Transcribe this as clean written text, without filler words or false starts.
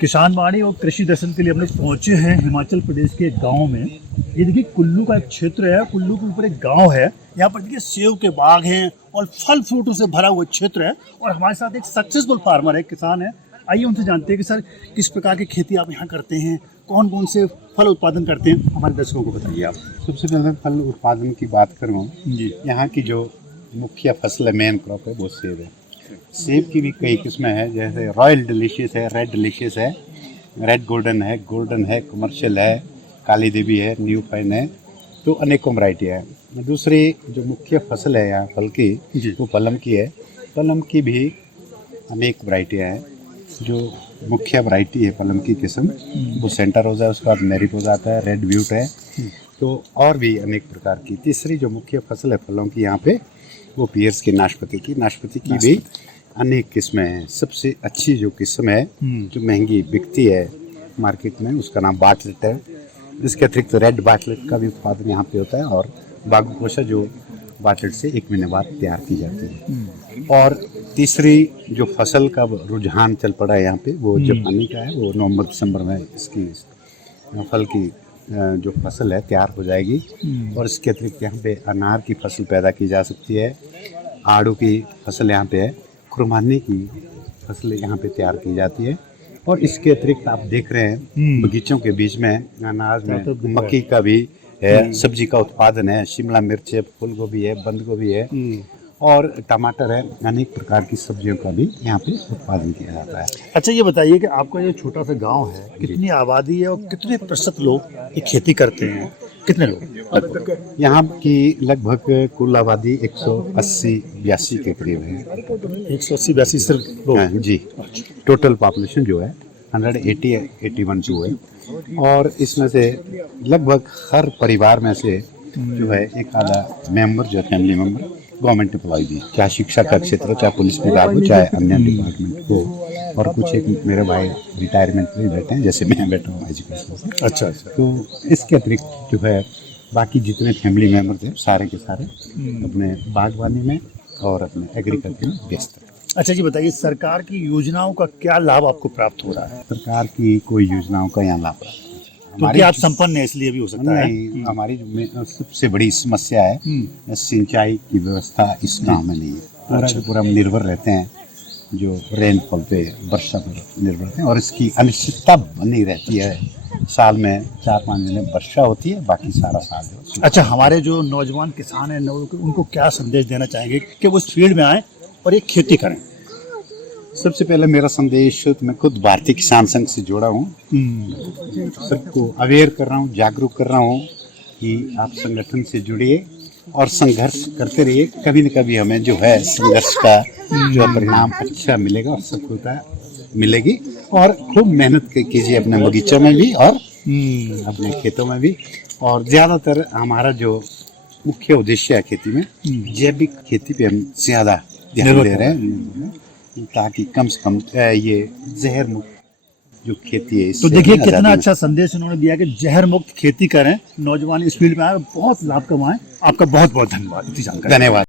किसान वाणी और कृषि दर्शन के लिए हम लोग पहुंचे हैं हिमाचल प्रदेश के गांव में। ये देखिए कुल्लू का एक क्षेत्र है, कुल्लू के ऊपर एक गांव है। यहाँ पर देखिए सेब के बाग हैं और फल फ्रूटों से भरा हुआ क्षेत्र है। और हमारे साथ एक सक्सेसफुल फार्मर है, किसान है। आइए उनसे जानते हैं कि सर किस प्रकार की खेती आप यहाँ करते हैं, कौन कौन से फल उत्पादन करते हैं, हमारे दर्शकों को बताइए आप। सबसे पहले फल उत्पादन की बात करूँ जी, यहाँ की जो मुख्य फसल है, मेन क्रॉप है, वो सेब है। सेब की भी कई किस्में हैं, जैसे रॉयल डिलीशियस है, रेड डिलीशियस है, रेड गोल्डन है, कमर्शियल है, काली देवी है, न्यू फाइन है, तो अनेकों वैरायटियाँ हैं। दूसरी जो मुख्य फसल है यहाँ फल की, वो पलम की है। पलम की भी अनेक वैरायटियाँ हैं। जो मुख्य वैरायटी है पलम की किस्म, वो सेंटर रोज़ा है, उसके बाद मैरी रोज़ा आता है, रेड ब्यूट है, तो और भी अनेक प्रकार की। तीसरी जो मुख्य फसल है फलों की यहाँ पे, वो पियर्स की नाशपाती की भी अनेक किस्में हैं। सबसे अच्छी जो किस्म है, जो महंगी बिकती है मार्केट में, उसका नाम बाटलेट है। इसके अतिरिक्त रेड बाटलेट का भी उत्पादन यहाँ पे होता है, और बागुकोशा जो बाटलेट से 1 महीने बाद तैयार की जाती है। और तीसरी जो फसल का रुझान चल पड़ा है यहाँ पे, वो जापानी का है। वो नवंबर दिसंबर में इसकी फल की जो फसल है तैयार हो जाएगी। और इसके अतिरिक्त यहाँ पे अनार की फसल पैदा की जा सकती है, आड़ू की फसल यहाँ पे है, खुरमानी की फसल यहाँ पे तैयार की जाती है। और इसके अतिरिक्त आप देख रहे हैं बगीचों के बीच में अनाज में मक्की का भी है, सब्जी का उत्पादन है, शिमला मिर्च है, फूल गोभी है, बंद गोभी है, और टमाटर है। अनेक प्रकार की सब्जियों का भी यहाँ पे उत्पादन किया जाता है। अच्छा ये बताइए कि आपका ये छोटा सा गांव है, कितनी आबादी है और कितने प्रतिशत लोग ये खेती करते हैं, कितने लोग? यहाँ की लगभग कुल आबादी 180-82 के करीब है। 180-82 सिर्फ लोग? हाँ जी, टोटल पॉपुलेशन जो है 181 है। और इसमें से लगभग हर परिवार में से जो है एक आधा मेंबर, जो फैमिली मेंबर, गवर्नमेंट एम्प्लॉय भी, चाहे शिक्षा का क्षेत्र हो, चाहे पुलिस विभाग हो, चाहे अन्य डिपार्टमेंट हो। और कुछ एक मेरे भाई रिटायरमेंट में बैठे हैं, जैसे मैं बैठा हूँ एजुकेशन से। अच्छा। तो इसके अतिरिक्त जो है बाकी जितने फैमिली मेंबर थे सारे के सारे अपने बागवानी में और अपने एग्रीकल्चर में व्यस्त हैं। अच्छा जी बताइए, सरकार की योजनाओं का क्या लाभ आपको प्राप्त हो रहा है? सरकार की कोई योजनाओं का यहाँ लाभ क्योंकि आप संपन्न है इसलिए भी हो सकता है। नहीं, हमारी जो सबसे बड़ी समस्या है सिंचाई की व्यवस्था इस गाँव में नहीं है। पूरा हम निर्भर रहते हैं जो रेनफॉल पे, वर्षा पर निर्भर रहते हैं, और इसकी अनिश्चितता बनी रहती है। साल में 4-5 महीने वर्षा होती है, बाकी सारा साल जो। अच्छा, हमारे जो नौजवान किसान हैं उनको क्या संदेश देना चाहेंगे कि वो इस फील्ड में आएँ और ये खेती करें? सबसे पहले मेरा संदेश, मैं खुद भारतीय किसान संघ से जुड़ा हूँ, सबको अवेयर कर रहा हूँ, जागरूक कर रहा हूँ कि आप संगठन से जुड़िए और संघर्ष करते रहिए। कभी न कभी हमें जो है संघर्ष का जो परिणाम अच्छा मिलेगा और सफलता मिलेगी। और खूब मेहनत कीजिए अपने बगीचों में भी और अपने खेतों में भी। और ज़्यादातर हमारा जो मुख्य उद्देश्य है खेती में, जैविक खेती पे हम ज़्यादा ध्यान दे रहे हैं, ताकि कम से कम ये जहर मुक्त जो खेती है। तो देखिए कितना अच्छा संदेश उन्होंने दिया कि जहर मुक्त खेती करें, नौजवान इस फील्ड में आए, बहुत लाभ कमाएं। आपका बहुत बहुत धन्यवाद इतनी जानकारी। धन्यवाद।